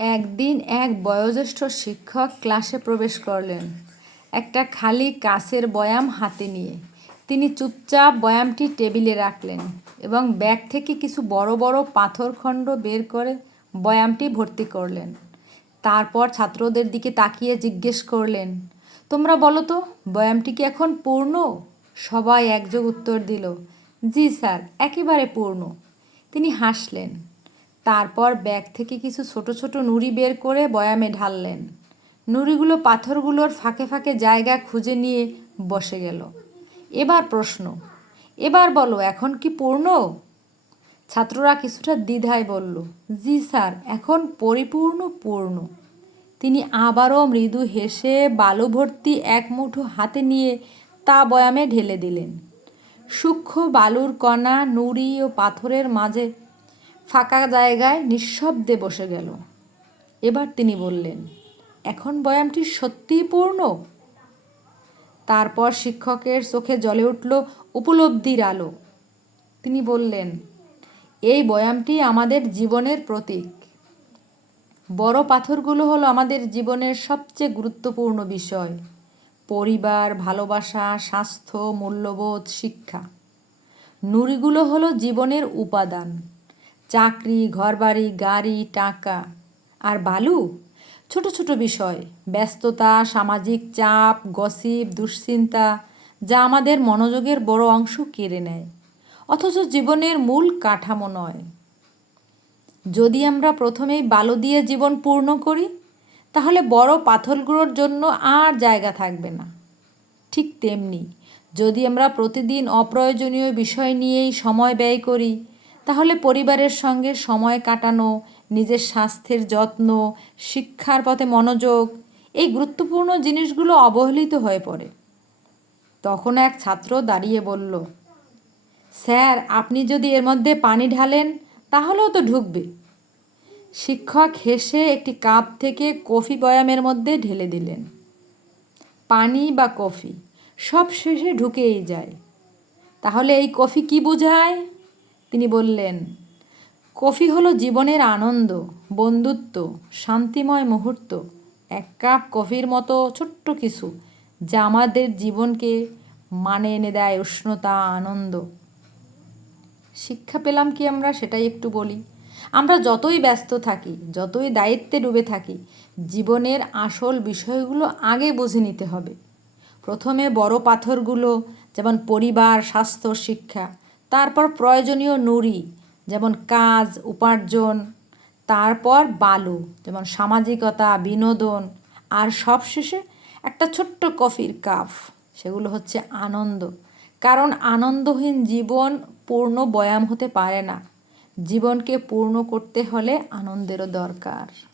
একদিন এক বয়োজ্যেষ্ঠ শিক্ষক ক্লাসে প্রবেশ করলেন। একটা খালি কাঁচের বয়াম হাতে নিয়ে। তিনি চুপচাপ বয়ামটি টেবিলে রাখলেন এবং ব্যাগ থেকে কিছু বড় বড় পাথরখণ্ড বের করে বয়ামটি ভর্তি করলেন। তারপর ছাত্রদের দিকে তাকিয়ে জিজ্ঞেস করলেন, তোমরা বলো তো, বয়ামটি কি এখন পূর্ণ? সবাই একযোগ উত্তর দিল, জি স্যার, একেবারে পূর্ণ। তিনি হাসলেন। তারপর ব্যাগ থেকে কিছু ছোট ছোট নুড়ি বের করে বয়ামে ঢাললেন। নুড়িগুলো পাথরগুলোর ফাঁকে ফাঁকে জায়গা খুঁজে নিয়ে বসে গেল। এবার প্রশ্ন, এবার বলো, এখন কি পূর্ণ? ছাত্ররা কিছুটা দ্বিধায় বলল, জি স্যার, এখন পরিপূর্ণ পূর্ণ। তিনি আবারও মৃদু হেসে বালু ভর্তি এক মুঠো হাতে নিয়ে তা বয়ামে ঢেলে দিলেন। সূক্ষ্ম বালুর কণা, নুড়ি ও পাথরের মাঝে ফাঁকা জায়গায় নিঃশব্দে বসে গেল। এবার তিনি বললেন, এখন বয়ামটি সত্যিই পূর্ণ? তারপর শিক্ষকের চোখে জ্বলে উঠল উপলব্ধির আলো। তিনি বললেন, এই বয়ামটি আমাদের জীবনের প্রতীক। বড় পাথরগুলো হলো আমাদের জীবনের সবচেয়ে গুরুত্বপূর্ণ বিষয়। পরিবার, ভালোবাসা, স্বাস্থ্য, মূল্যবোধ, শিক্ষা। নুড়িগুলো হলো জীবনের উপাদান। চাকরি, ঘরবাড়ি, গাড়ি, টাকা। আর বালু, ছোট ছোট বিষয়। ব্যস্ততা, সামাজিক চাপ, গসিপ, দুশ্চিন্তা, যা আমাদের মনোযোগের বড় অংশ কেড়ে নেয়। অথচ জীবনের মূল কাঠামো নয়। যদি আমরা প্রথমেই বালু দিয়ে জীবন পূর্ণ করি, তাহলে বড় পাথরগুলোর জন্য আর জায়গা থাকবে না। ঠিক তেমনি, যদি আমরা প্রতিদিন অপ্রয়োজনীয় বিষয় নিয়েই সময় ব্যয় করি তাহলে পরিবারের সঙ্গে সময় কাটানো, নিজের স্বাস্থ্যের যত্ন, শিক্ষার পথে মনোযোগ, এই গুরুত্বপূর্ণ জিনিসগুলো অবহেলিত হয়ে পড়ে। তখন এক ছাত্র দাঁড়িয়ে বলল, স্যার, আপনি যদি এর মধ্যে পানি ঢালেন, তাহলেও তো ঢুকবে। শিক্ষক হেসে একটি কাপ থেকে কফি বয়ামের মধ্যে ঢেলে দিলেন। পানি বা কফি সব শেষে ঢুকেই যায়। তাহলে এই কফি কি বোঝায়? তিনি বললেন, কফি হলো জীবনের আনন্দ, বন্ধুত্ব, শান্তিময় মুহূর্ত। এক কাপ কফির মতো ছোট্ট কিছু, যা আমাদের জীবনকে মানে এনে দেয় উষ্ণতা, আনন্দ। শিক্ষা পেলাম কি আমরা? সেটাই একটু বলি। আমরা যতই ব্যস্ত থাকি, যতই দায়িত্বে ডুবে থাকি, জীবনের আসল বিষয়গুলো আগে বুঝে নিতে হবে। প্রথমে বড় পাথরগুলো, যেমন পরিবার, স্বাস্থ্য, শিক্ষা। তারপর প্রয়োজনীয় নুড়ি, যেমন কাজ, উপার্জন, তারপর বালু, যেমন সামাজিকতা, বিনোদন, আর সবশেষে একটা ছোট্ট কফির কাপ, সেগুলো হচ্ছে আনন্দ। কারণ আনন্দহীন জীবন পূর্ণ বয়াম হতে পারে না। জীবনকে পূর্ণ করতে হলে আনন্দেরও দরকার।